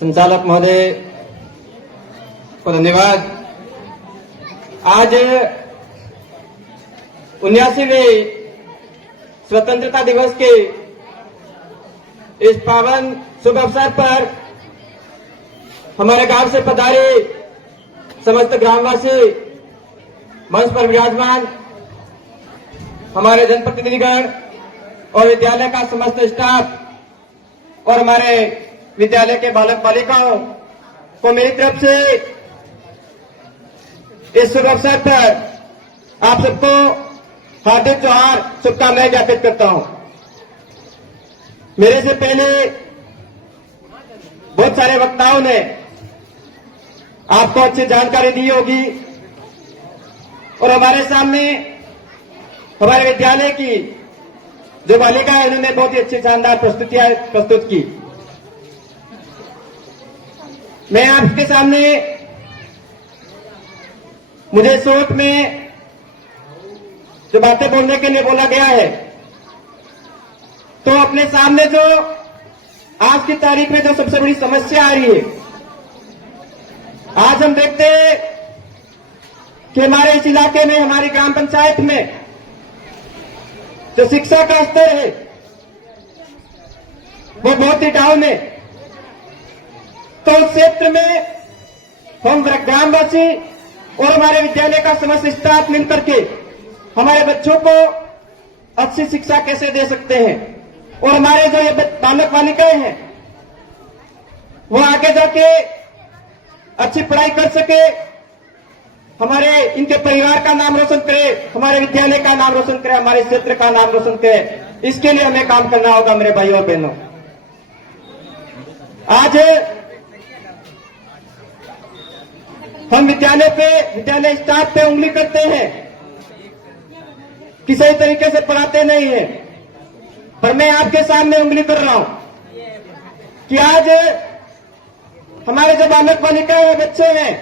संचालक महोदय को धन्यवाद। आज 79वें स्वतंत्रता दिवस के इस पावन शुभ अवसर पर हमारे गांव से पधारे समस्त ग्रामवासी, मंच पर विराजमान हमारे जनप्रतिनिधिगण और विद्यालय का समस्त स्टाफ और हमारे विद्यालय के बालक बालिकाओं को मेरी तरफ से इस शुभ अवसर पर आप सबको हार्दिक त्योहार शुभकामनाएं ज्ञापित करता हूं। मेरे से पहले बहुत सारे वक्ताओं ने आपको अच्छी जानकारी दी होगी और हमारे सामने हमारे विद्यालय की जो बालिका है उन्होंने बहुत ही अच्छी शानदार प्रस्तुतियां प्रस्तुत की। मैं आपके सामने मुझे शोध में जो बातें बोलने के लिए बोला गया है, तो अपने सामने जो आज की तारीख में जो सबसे बड़ी समस्या आ रही है, आज हम देखते हैं कि हमारे इस इलाके में, हमारी ग्राम पंचायत में जो शिक्षा का स्तर है वो बहुत ही डाउन है। तो उस क्षेत्र में हम ग्रामवासी और हमारे विद्यालय का समस्त स्टाफ मिलकर के हमारे बच्चों को अच्छी शिक्षा कैसे दे सकते हैं और हमारे जो ये बालक बालिकाएं हैं वो आगे जाके अच्छी पढ़ाई कर सके, हमारे इनके परिवार का नाम रोशन करे, हमारे विद्यालय का नाम रोशन करे, हमारे क्षेत्र का नाम रोशन करे। इसके लिए हमें काम करना होगा मेरे भाइयों और बहनों। आज हम विद्यालय स्टाफ पे उंगली करते हैं कि सही तरीके से पढ़ाते नहीं है, पर मैं आपके सामने उंगली कर रहा हूं कि आज हमारे जो बालक बालिकाएं हैं, बच्चे हैं,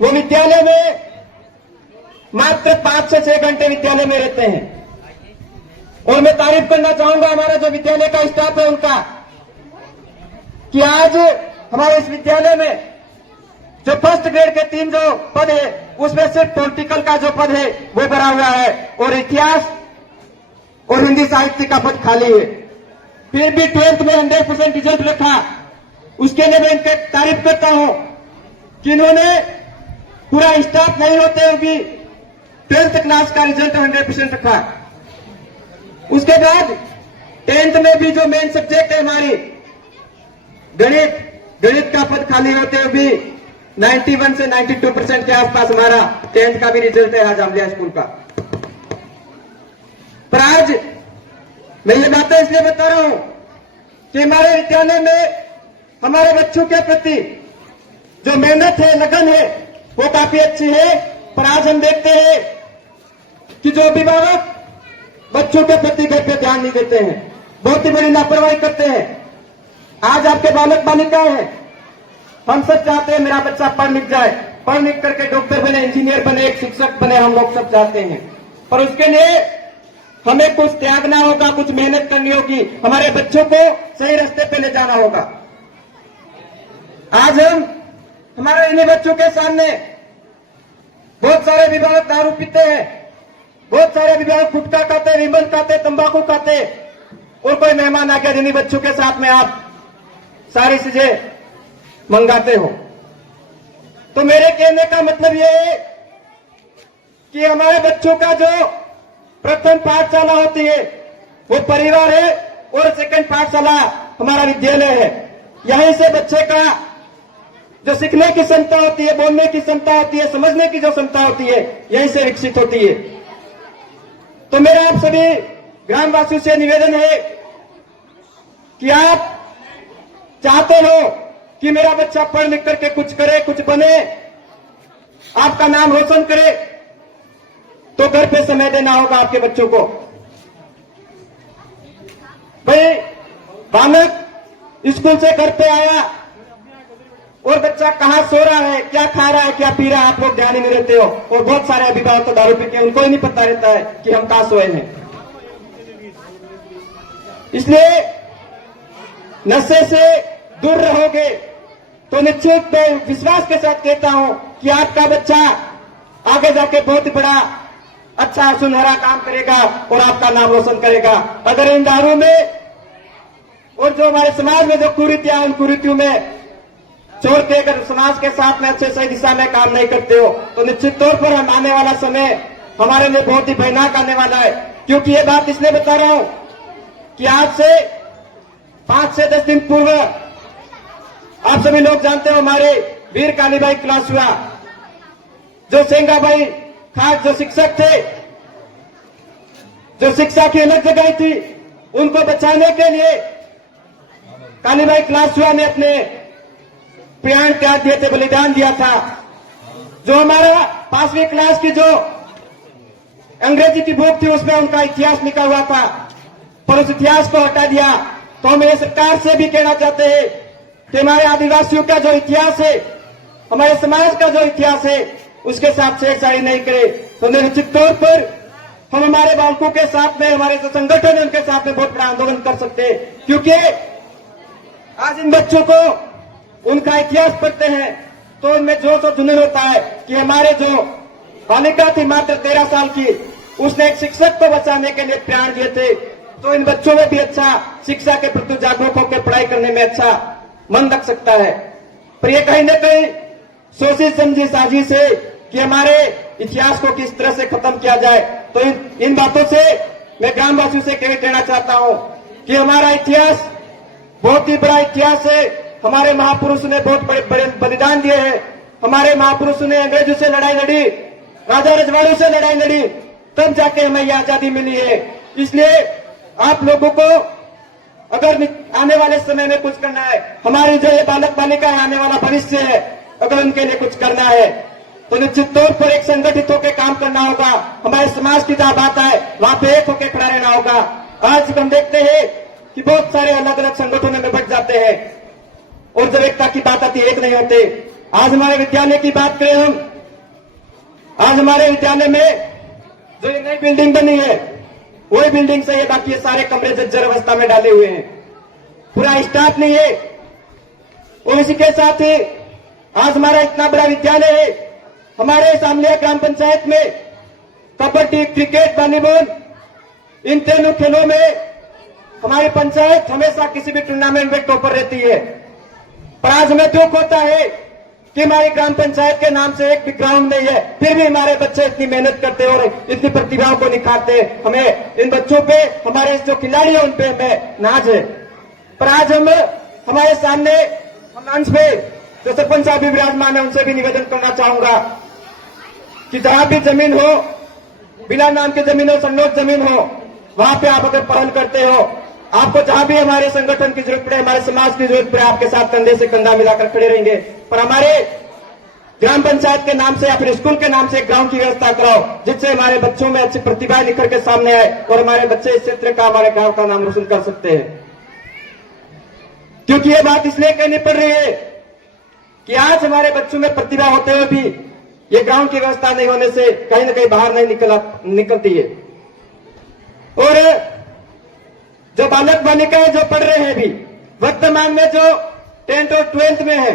वो विद्यालय में मात्र 5 से 6 घंटे विद्यालय में रहते हैं। और मैं तारीफ करना चाहूंगा हमारा जो विद्यालय का स्टाफ है उनका, कि आज हमारे इस विद्यालय में जो फर्स्ट ग्रेड के 3 जो पद है उसमें सिर्फ पॉलिटिकल का जो पद है वो भरा हुआ है और इतिहास और हिंदी साहित्य का पद खाली है। फिर भी 12th में 100% रिजल्ट रखा, उसके लिए मैं इनकी तारीफ करता हूं कि इन्होंने पूरा स्टाफ नहीं होते हुए भी 12th क्लास का रिजल्ट 100% रखा। उसके बाद 10th में भी जो मेन सब्जेक्ट है हमारी गणित का पद खाली होते हुए भी 91 से 92% के आसपास हमारा 10th का भी रिजल्ट है आज आमलिया स्कूल का। पर आज मैं ये बातें इसलिए बता रहा हूं कि हमारे विद्यालय में हमारे बच्चों के प्रति जो मेहनत है, लगन है, वो काफी अच्छी है। पर आज हम देखते हैं कि जो अभिभावक बच्चों के प्रति घर पे ध्यान नहीं देते हैं, बहुत ही बड़ी लापरवाही करते हैं। आज आपके बालक बालिकाएं हैं, हम सब चाहते हैं मेरा बच्चा पढ़ लिख जाए, पढ़ लिख करके डॉक्टर बने, इंजीनियर बने, एक शिक्षक बने, हम लोग सब चाहते हैं। पर उसके लिए हमें कुछ त्यागना होगा, कुछ मेहनत करनी होगी, हमारे बच्चों को सही रास्ते पे ले जाना होगा। आज हम हमारे इन्हीं बच्चों के सामने बहुत सारे अभिभावक दारू पीते हैं, बहुत सारे अभिभावक गुटखा खाते, विमल खाते, तंबाकू खाते, और कोई मेहमान आके इन्हीं बच्चों के साथ में आप सारी चीजें मंगाते हो। तो मेरे कहने का मतलब यह है कि हमारे बच्चों का जो प्रथम पाठशाला होती है वो परिवार है और सेकंड पाठशाला हमारा विद्यालय है। यहीं से बच्चे का जो सीखने की क्षमता होती है, बोलने की क्षमता होती है, समझने की जो क्षमता होती है, यहीं से विकसित होती है। तो मेरा आप सभी ग्रामवासियों से निवेदन है कि आप चाहते हो कि मेरा बच्चा पढ़ लिख करके कुछ करे, कुछ बने, आपका नाम रोशन करे, तो घर पे समय देना होगा आपके बच्चों को। भाई बालक स्कूल से घर पे आया और बच्चा कहां सो रहा है, क्या खा रहा है, क्या पी रहा है, आप लोग ध्यान ही नहीं देते हो। और बहुत सारे अभिभावक तो दारू पीते हैं, उनको ही नहीं पता रहता है कि हम कहां सोए हैं। इसलिए नशे से दूर रहोगे तो निश्चित मैं विश्वास के साथ कहता हूं कि आपका बच्चा आगे जाके बहुत ही बड़ा अच्छा सुनहरा काम करेगा और आपका नाम रोशन करेगा। अगर इन दारू में और जो हमारे समाज में जो कुरीतियां उन कुरीतियों में छोड़ के अगर समाज के साथ में अच्छे सही दिशा में काम नहीं करते हो तो निश्चित तौर पर हम आने वाला समय हमारे लिए बहुत ही भयानक आने वाला है। क्योंकि ये बात इसलिए बता रहा हूं कि आज से 5 से 10 दिन पूर्व आप सभी लोग जानते हो हमारे वीर कालीबाई क्लास हुआ, जो सेंगाबाई खास जो शिक्षक थे, जो शिक्षा की अलग जगह थी, उनको बचाने के लिए कालीबाई क्लास हुआ ने अपने प्राण त्याग दिए थे, बलिदान दिया था। जो हमारा 5वीं क्लास की जो अंग्रेजी की बुक थी उसमें उनका इतिहास लिखा हुआ था, पर उस इतिहास को हटा दिया। तो हम ये सरकार से भी कहना चाहते हैं कि हमारे आदिवासियों का जो इतिहास है, हमारे समाज का जो इतिहास है, उसके साथ छेड़छाड़ी नहीं करे तो निश्चित तौर पर हम हमारे बालकों के साथ में, हमारे जो संगठन है उनके साथ में बहुत बड़ा आंदोलन कर सकते हैं। क्योंकि आज इन बच्चों को उनका इतिहास पढ़ते हैं तो उनमें जोश और जुनून होता है कि हमारे जो बालिका थी मात्र 13 साल की, उसने एक शिक्षक को बचाने के लिए प्राण दिए थे। तो इन बच्चों में भी अच्छा शिक्षा के प्रति जागरूक होकर पढ़ाई करने में अच्छा मन लग सकता है। पर यह कहीं न कहीं सोची समझी साजिश है कि हमारे इतिहास को किस तरह से खत्म किया जाए। तो इन बातों से मैं ग्रामवासियों से कहना चाहता हूं कि हमारा इतिहास बहुत ही बड़ा इतिहास है। हमारे महापुरुषों ने बहुत बड़े बड़े बलिदान दिए हैं। हमारे महापुरुषों ने अंग्रेजों से लड़ाई लड़ी, राजा रजवाड़ों से लड़ाई लड़ी, तब जाके हमें यह आजादी मिली है। इसलिए आप लोगों को अगर आने वाले समय में कुछ करना है, हमारी जो ये बालक बालिका है, आने वाला भविष्य है, अगर उनके लिए कुछ करना है तो निश्चित तौर पर एक संगठित होकर काम करना होगा। हमारे समाज की जहां बात है वहां पे एक होकर खड़ा रहना होगा। आज हम देखते हैं कि बहुत सारे अलग अलग संगठनों में बट जाते हैं और जब एकता की बात आती है एक नहीं होते। आज हमारे विद्यालय की बात करें हम, आज हमारे विद्यालय में जो ये नई बिल्डिंग बनी है वही बिल्डिंग सही है, बाकी ये सारे कमरे जर्जर अवस्था में डाले हुए हैं, पूरा स्टाफ नहीं है। और इसी के साथ ही आज हमारा इतना बड़ा विद्यालय है, हमारे सामने ग्राम पंचायत में कबड्डी, क्रिकेट, वॉलीबॉल, इन तीनों खेलों में हमारी पंचायत हमेशा किसी भी टूर्नामेंट में टॉपर रहती है। पर आज हमें दुख होता है कि हमारी ग्राम पंचायत के नाम से एक भी ग्राउंड नहीं है, फिर भी हमारे बच्चे इतनी मेहनत करते और इतनी प्रतिभाओं को निखारते। हमें इन बच्चों पे, हमारे जो खिलाड़ी हैं उन पे हमें नाज है। पर आज हम हमारे सामने मंच पे जो सरपंच साहब भी विराजमान है उनसे भी निवेदन करना चाहूंगा कि जहां भी जमीन हो, बिना नाम की जमीन हो, सन्नोट जमीन हो, वहां पे आप अगर पहल करते हो, आपको जहां भी हमारे संगठन की जरूरत पड़े, हमारे समाज की जरूरत पड़े, आपके साथ कंधे से कंधा मिलाकर खड़े रहेंगे। पर हमारे ग्राम पंचायत के नाम से या फिर स्कूल के नाम से एक ग्राउंड की व्यवस्था कराओ जिससे हमारे बच्चों में अच्छी प्रतिभा निखर के सामने आए और हमारे बच्चे इस क्षेत्र का, हमारे गांव का नाम रोशन कर सकते हैं। क्योंकि ये बात इसलिए कहनी पड़ रही है कि आज हमारे बच्चों में प्रतिभा होते हुए भी ये ग्राउंड की व्यवस्था नहीं होने से कहीं ना कहीं बाहर नहीं निकलती है। और जो बालक बालिकाएं जो पढ़ रहे हैं भी वर्तमान में, जो 10th और 12th में है,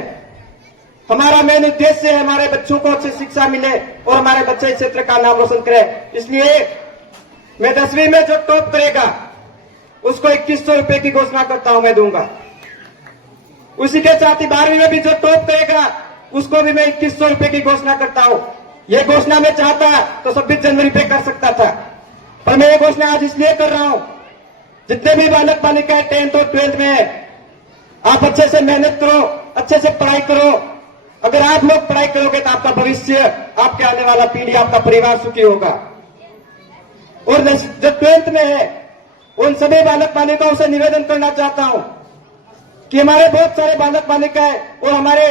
हमारा मेन उद्देश्य है हमारे बच्चों को अच्छी शिक्षा मिले और हमारे बच्चे इस क्षेत्र का नाम रोशन करें। इसलिए मैं 10वीं में जो टॉप करेगा उसको 2100 रुपए की घोषणा करता हूं, मैं दूंगा। उसी के साथ ही 12वीं में भी जो टॉप करेगा उसको भी मैं 2100 रुपए की घोषणा करता हूं। यह घोषणा मैं चाहता तो 26 जनवरी पे कर सकता था, पर मैं ये घोषणा आज इसलिए कर रहा हूं, जितने भी बालक बालिकाएं 10th और 12th में है, आप अच्छे से मेहनत करो, अच्छे से पढ़ाई करो। अगर आप लोग पढ़ाई करोगे तो आपका भविष्य, आपके आने वाला पीढ़ी, आपका परिवार सुखी होगा। और जो 12th में है उन सभी बालक बालिकाओं से निवेदन करना चाहता हूं कि हमारे बहुत सारे बालक बालिकाएं और हमारे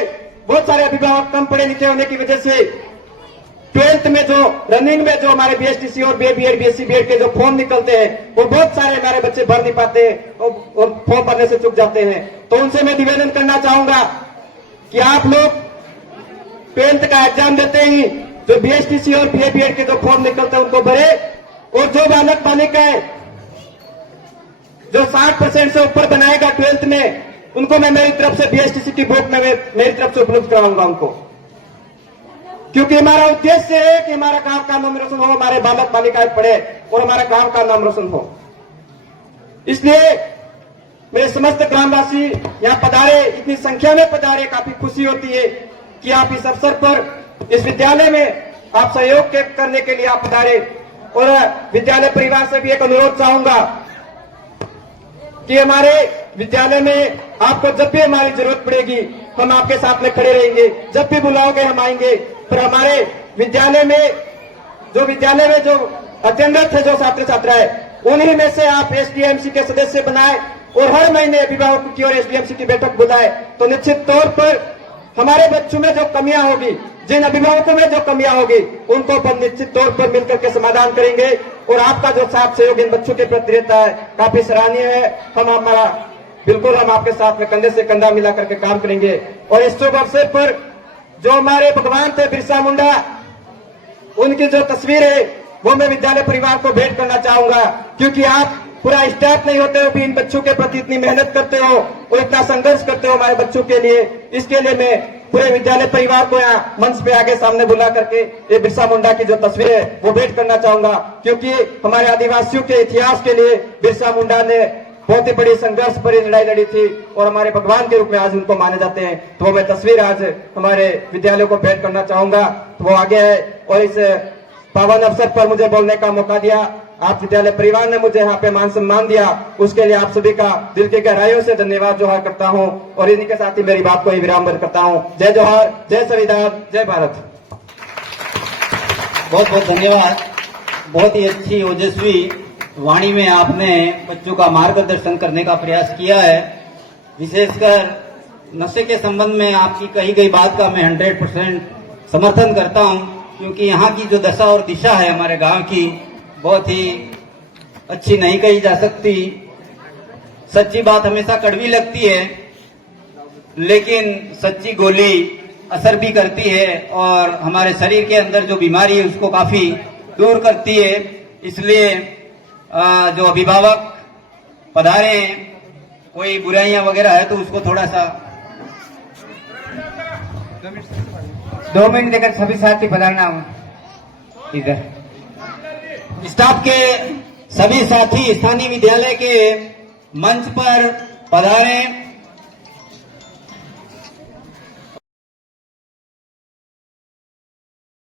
बहुत सारे अभिभावक कम पढ़े लिखे होने की वजह से 12th में जो रनिंग में जो हमारे बीएसटीसी और बीएड, बीएससी, बीएड के जो फॉर्म निकलते हैं वो बहुत सारे हमारे बच्चे भर नहीं पाते और फॉर्म भरने से चूक जाते हैं। तो उनसे मैं निवेदन करना चाहूंगा कि आप लोग 12th का एग्जाम देते ही जो बीएसटीसी और बीएड के जो फॉर्म निकलते हैं उनको भरे। और जो बालक बालिकाएं जो 60% से ऊपर बनाएगा 12th में, उनको मैं मेरी तरफ से बीएसटीसी की बुक में मेरी तरफ से उपलब्ध कराऊंगा उनको, क्योंकि हमारा उद्देश्य है कि हमारा गांव का नाम रोशन हो, हमारे बालक बालिकाएं पढ़े और हमारे गांव का नाम रोशन हो। इसलिए मेरे समस्त ग्रामवासी यहाँ पधारे, इतनी संख्या में पधारे, काफी खुशी होती है कि आप इस अवसर पर इस विद्यालय में आप सहयोग करने के लिए आप पधारे। और विद्यालय परिवार से भी एक अनुरोध चाहूंगा कि हमारे विद्यालय में आपको जब भी हमारी जरूरत पड़ेगी हम आपके साथ में खड़े रहेंगे, जब भी बुलाओगे हम आएंगे। पर हमारे विद्यालय में जो अटेंडेंट है, जो छात्र छात्रा है, उन्हीं में से आप एसडीएमसी के सदस्य बनाए और हर महीने अभिभावकों की और एसडीएमसी की बैठक बुलाए, तो निश्चित तौर पर हमारे बच्चों में जो कमियां होगी, जिन अभिभावकों में जो कमियां होगी, उनको हम निश्चित तौर पर मिलकर के समाधान करेंगे। और आपका जो साथ सहयोग इन बच्चों के प्रति रहता है काफी सराहनीय है। हम आपके साथ में कंधे से कंधा मिला करके काम करेंगे। और इस शुभ अवसर पर जो हमारे भगवान थे बिरसा मुंडा, उनकी जो तस्वीर है वो मैं विद्यालय परिवार को भेंट करना चाहूंगा, क्योंकि आप पूरा स्टाफ नहीं होते हो भी इन बच्चों के प्रति इतनी मेहनत करते हो और इतना संघर्ष करते हो हमारे बच्चों के लिए। इसके लिए मैं पूरे विद्यालय परिवार को यहाँ मंच पे आगे सामने बुला करके ये बिरसा मुंडा की जो तस्वीर है वो भेंट करना चाहूंगा, क्योंकि हमारे आदिवासियों के इतिहास के लिए बिरसा मुंडा ने बहुत ही बड़ी संघर्ष भरी लड़ाई लड़ी थी और हमारे भगवान के रूप में आज उनको माने जाते हैं। तो वो मैं तस्वीर आज हमारे विद्यालय को भेंट करना चाहूंगा। तो वो आगे है और इस पावन अवसर पर मुझे बोलने का मौका दिया, आप विद्यालय परिवार ने मुझे यहाँ पे मान सम्मान दिया, उसके लिए आप सभी का दिल की गहराइयों से धन्यवाद जोहार करता हूँ। और इन्हीं के साथ ही मेरी बात को ही विराम करता हूँ। जय जोहार, जय संविधान, जय भारत। बहुत बहुत धन्यवाद। बहुत ही अच्छी ओजस्वी वाणी में आपने बच्चों का मार्गदर्शन करने का प्रयास किया है। विशेषकर नशे के संबंध में आपकी कही गई बात का मैं 100% समर्थन करता हूं, क्योंकि यहाँ की जो दशा और दिशा है हमारे गांव की बहुत ही अच्छी नहीं कही जा सकती। सच्ची बात हमेशा कड़वी लगती है, लेकिन सच्ची गोली असर भी करती है और हमारे शरीर के अंदर जो बीमारी है उसको काफी दूर करती है। इसलिए जो अभिभावक पधारे, कोई बुराइयां वगैरह है तो उसको थोड़ा सा 2 मिनट देकर सभी साथी पधारना इधर। स्टाफ के सभी साथी स्थानीय विद्यालय के मंच पर पधारें।